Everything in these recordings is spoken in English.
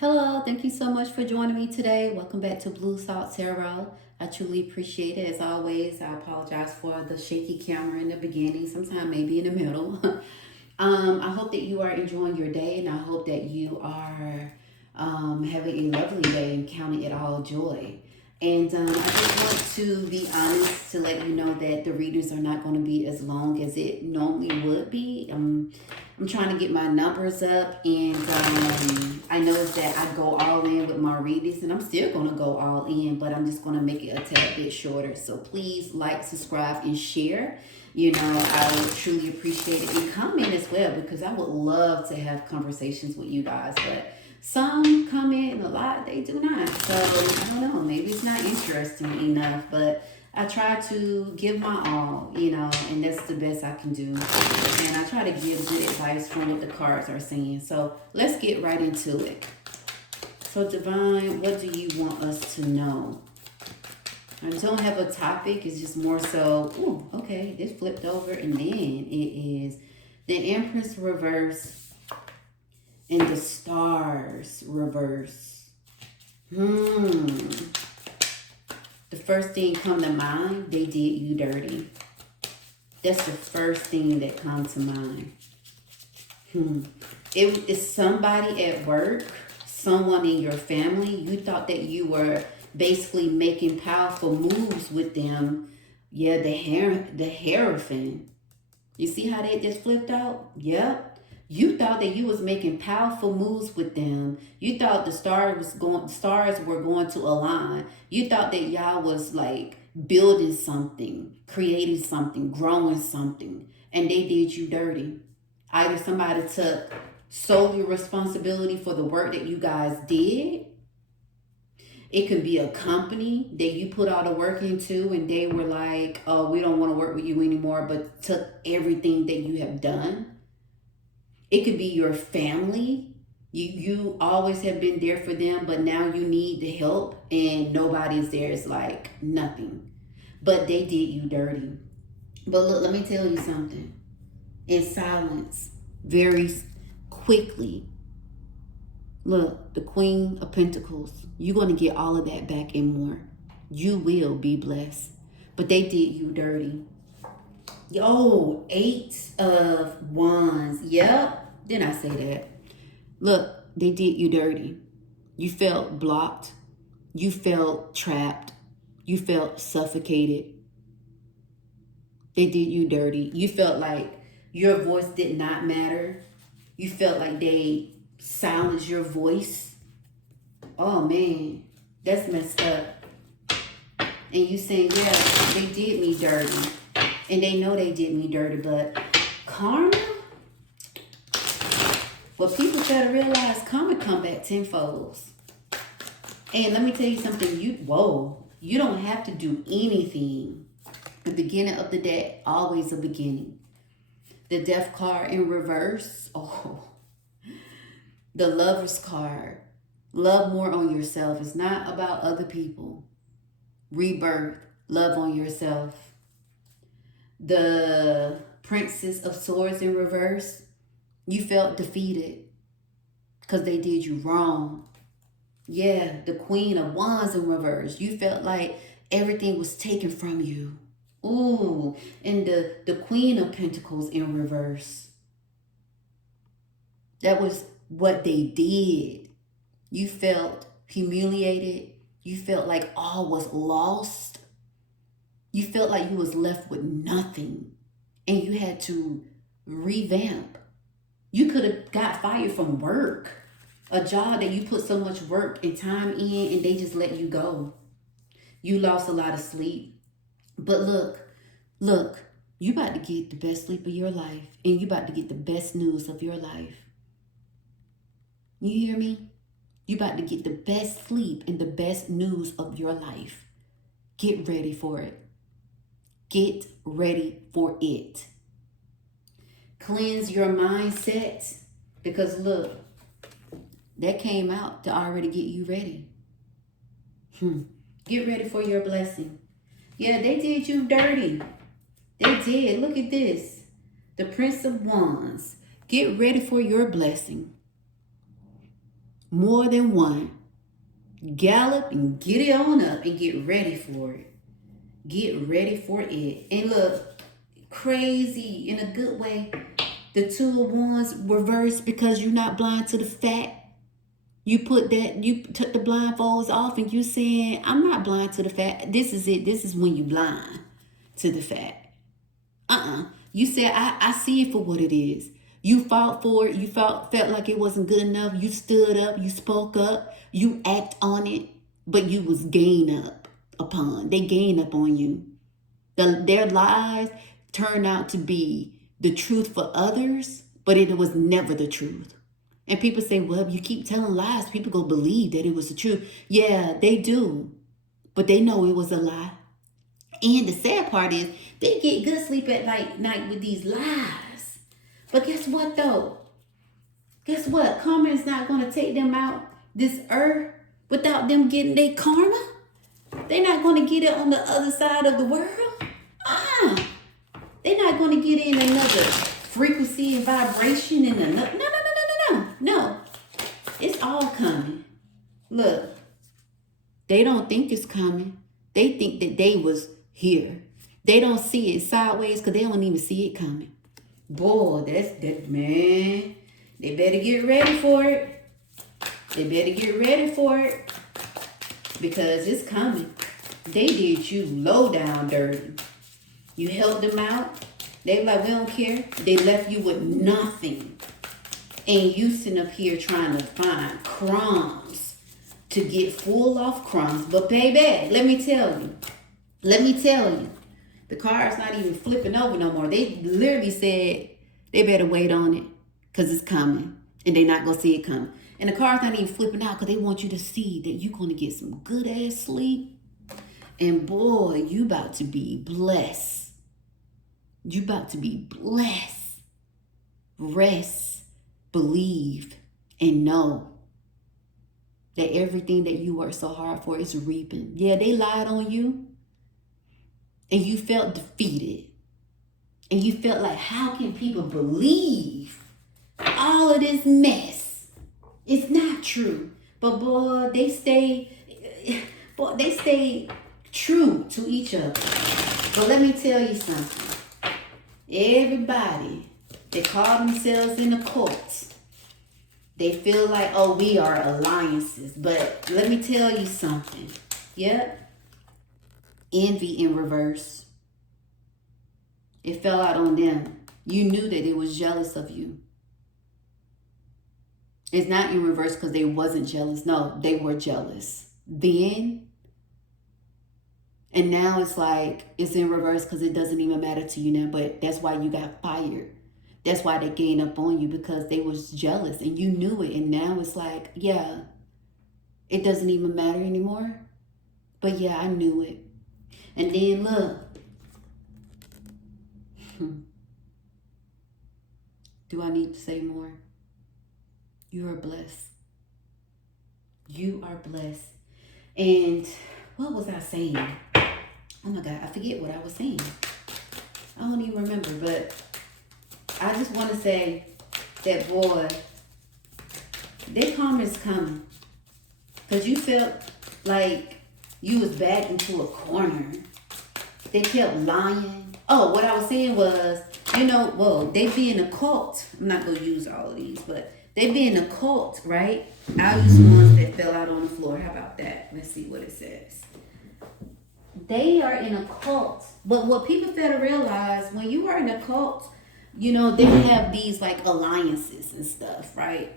Hello, thank you so much for joining me today. Welcome back to Blue Salt Tarot. I truly appreciate it. As always, I apologize for the shaky camera in the beginning, sometime maybe in the middle. I hope that you are enjoying your day, and I hope that you are having a lovely day and counting it all joy. And I just want to be honest to let you know that the readings are not going to be as long as it normally would be. I'm trying to get my numbers up, and I know that I go all in with my readings, and I'm still going to go all in, but I'm just going to make it a tad bit shorter. So please like, subscribe, and share. I would truly appreciate it. And comment as well, because I would love to have conversations with you guys, but some comment and a lot they do not. So I don't know, maybe it's not interesting enough, but I try to give my all, and that's the best I can do. And I try to give good advice from what the cards are saying. So let's get right into it. So Divine, what do you want us to know? I don't have a topic. It's just more so, okay, this flipped over. And then it is the Empress reverse and the Stars reverse. The first thing come to mind, they did you dirty. That's the first thing that comes to mind. It is somebody at work, someone in your family. You thought that you were basically making powerful moves with them. Yeah, the Hierophant. You see how they just flipped out? Yep. You thought that you was making powerful moves with them. You thought the stars were going to align. You thought that y'all was like building something, creating something, growing something, and they did you dirty. Either somebody took solely responsibility for the work that you guys did. It could be a company that you put all the work into and they were like, oh, we don't want to work with you anymore, but took everything that you have done. It could be your family. You always have been there for them, but now you need the help and nobody's there. It's like nothing. But they did you dirty. But look, let me tell you something. In silence, very quickly. Look, the Queen of Pentacles. You're going to get all of that back and more. You will be blessed. But they did you dirty. Yo, 8 of Wands. Yep. Didn't I say that? Look, they did you dirty. You felt blocked. You felt trapped. You felt suffocated. They did you dirty. You felt like your voice did not matter. You felt like they silenced your voice. Oh man, that's messed up. And you saying, yeah, they did me dirty. And they know they did me dirty, but karma? Well, people gotta realize karma come back tenfold. And let me tell you something, you don't have to do anything. The beginning of the day, always a beginning. The Death card in reverse, the Lover's card. Love more on yourself. It's not about other people. Rebirth, love on yourself. The Princess of Swords in reverse, you felt defeated because they did you wrong. Yeah, the Queen of Wands in reverse, you felt like everything was taken from you. Ooh, and the Queen of Pentacles in reverse, that was what they did. You felt humiliated. You felt like all was lost. You felt like you was left with nothing and you had to revamp. You could have got fired from work, a job that you put so much work and time in and they just let you go. You lost a lot of sleep. But look, you about to get the best sleep of your life and you about to get the best news of your life. You hear me? You about to get the best sleep and the best news of your life. Get ready for it. Get ready for it. Cleanse your mindset, because look, that came out to already get you ready. Get ready for your blessing. Yeah, they did you dirty. They did. Look at this. The Prince of Wands. Get ready for your blessing. more than one. Gallop and get it on up and get ready for it. Get ready for it. And look, crazy in a good way. The 2 of Wands reversed because you're not blind to the fact. You took the blindfolds off and you saying, I'm not blind to the fact. This is it. This is when you blind to the fact. You said, I see it for what it is. You fought for it. You felt like it wasn't good enough. You stood up. You spoke up. You act on it. But you was gained up upon. They gained up on you. Their lies turned out to be the truth for others, but it was never the truth. And people say, well, you keep telling lies, people go believe that it was the truth. Yeah, they do. But they know it was a lie. And the sad part is they get good sleep at night with these lies. But guess what though? Guess what? Karma is not going to take them out this earth without them getting their karma. They're not going to get it on the other side of the world. They're not going to get in another frequency and vibration in another. No. It's all coming. Look, they don't think it's coming. They think that they was here. They don't see it sideways because they don't even see it coming. Boy, that's man. They better get ready for it. They better get ready for it because it's coming. They did you low down dirty. You helped them out. They like, we don't care. They left you with nothing. And you sitting up here trying to find crumbs to get full off crumbs. But baby, let me tell you. The car's not even flipping over no more. They literally said they better wait on it because it's coming. And they're not going to see it coming. And the car's not even flipping out because they want you to see that you're going to get some good ass sleep. And boy, you about to be blessed. You about to be blessed. Rest, believe, and know that everything that you worked so hard for is reaping. Yeah, they lied on you. And you felt defeated. And you felt like, how can people believe all of this mess? It's not true. But boy, they stay true to each other. But let me tell you something. Everybody that call themselves in the cults, they feel like, oh, we are alliances. But let me tell you something. Yep. Envy in reverse. It fell out on them. You knew that they was jealous of you. It's not in reverse because they wasn't jealous. No, they were jealous. Then, and now it's like, it's in reverse because it doesn't even matter to you now. But that's why you got fired. That's why they gained up on you because they was jealous and you knew it. And now it's like, yeah, it doesn't even matter anymore. But yeah, I knew it. And then look. Do I need to say more? You are blessed. You are blessed. And what was I saying? Oh my God, I forget what I was saying. I don't even remember, but I just want to say that, boy, their karma is coming. Because you felt like you was back into a corner. They kept lying. Oh, what I was saying was, they be in a cult. I'm not going to use all of these, but they be in a cult, right? I'll use ones that fell out on the floor. How about that? Let's see what it says. They are in a cult. But what people fail to realize, when you are in a cult, they have these like alliances and stuff, right?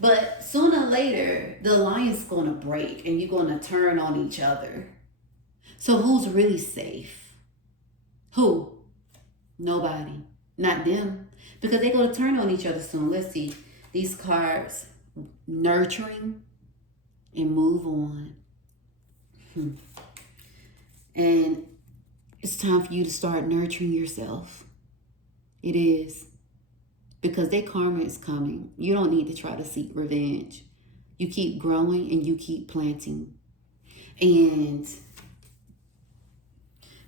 But sooner or later, the alliance is going to break and you're going to turn on each other. So who's really safe? Who? Nobody. Not them. Because they're going to turn on each other soon. Let's see. These cards, nurturing and move on. And it's time for you to start nurturing yourself. It is. Because their karma is coming. You don't need to try to seek revenge. You keep growing and you keep planting. And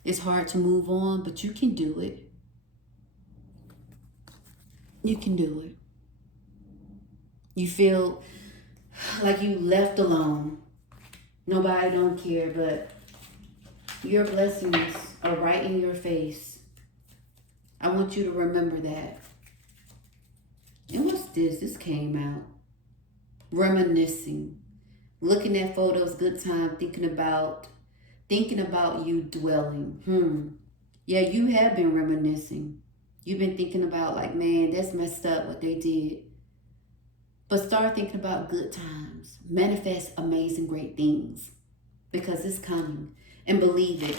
it's hard to move on, but you can do it. You can do it. You feel like you left alone. Nobody don't care, but your blessings are right in your face. I want you to remember that. And what's this? This came out. Reminiscing. Looking at photos, good time, thinking about you dwelling. Yeah, you have been reminiscing. You've been thinking about like, man, that's messed up what they did. But start thinking about good times. Manifest amazing, great things. Because it's coming. And believe it.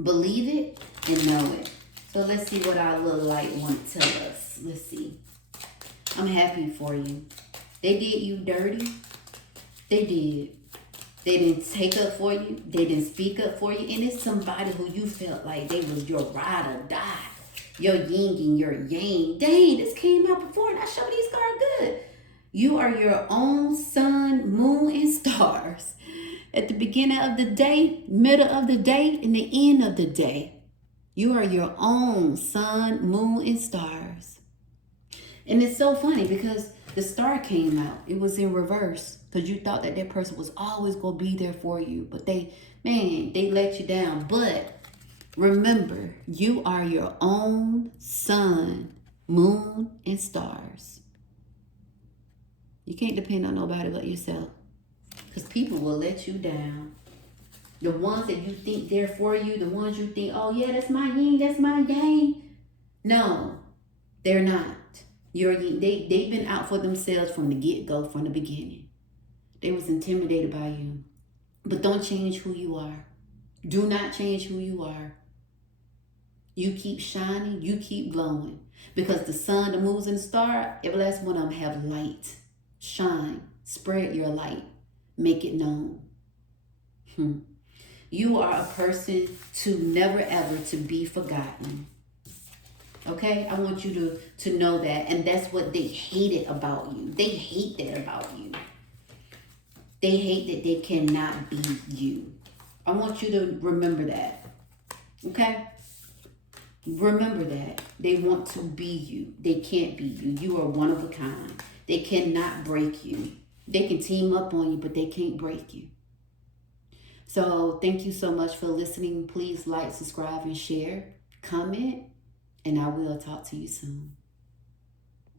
Believe it and know it. So let's see what our little light want to tell us. Let's see. I'm happy for you. They did you dirty. They did. They didn't take up for you. They didn't speak up for you. And it's somebody who you felt like they was your ride or die. Your yin and your yang. Dang, this came out before and I showed these cards good. You are your own sun, moon, and stars. At the beginning of the day, middle of the day, and the end of the day. You are your own sun, moon, and stars. And it's so funny because the star came out. It was in reverse because you thought that person was always going to be there for you. But they let you down. But remember, you are your own sun, moon, and stars. You can't depend on nobody but yourself. Because people will let you down. The ones that you think they're for you, the ones you think, oh yeah, that's my yin, that's my yang. No, they're not. They've been out for themselves from the get-go, from the beginning. They was intimidated by you. But don't change who you are. Do not change who you are. You keep shining, you keep glowing. Because the sun, the moon, and the star, every last one of them have light. Shine, spread your light, make it known. You are a person to never ever to be forgotten. Okay, I want you to know that. And that's what they hated about you. They hate that about you. They hate that they cannot be you. I want you to remember that. Okay? Remember that. They want to be you. They can't be you. You are one of a kind. They cannot break you. They can team up on you, but they can't break you. So thank you so much for listening. Please like, subscribe, and share. Comment. And I will talk to you soon.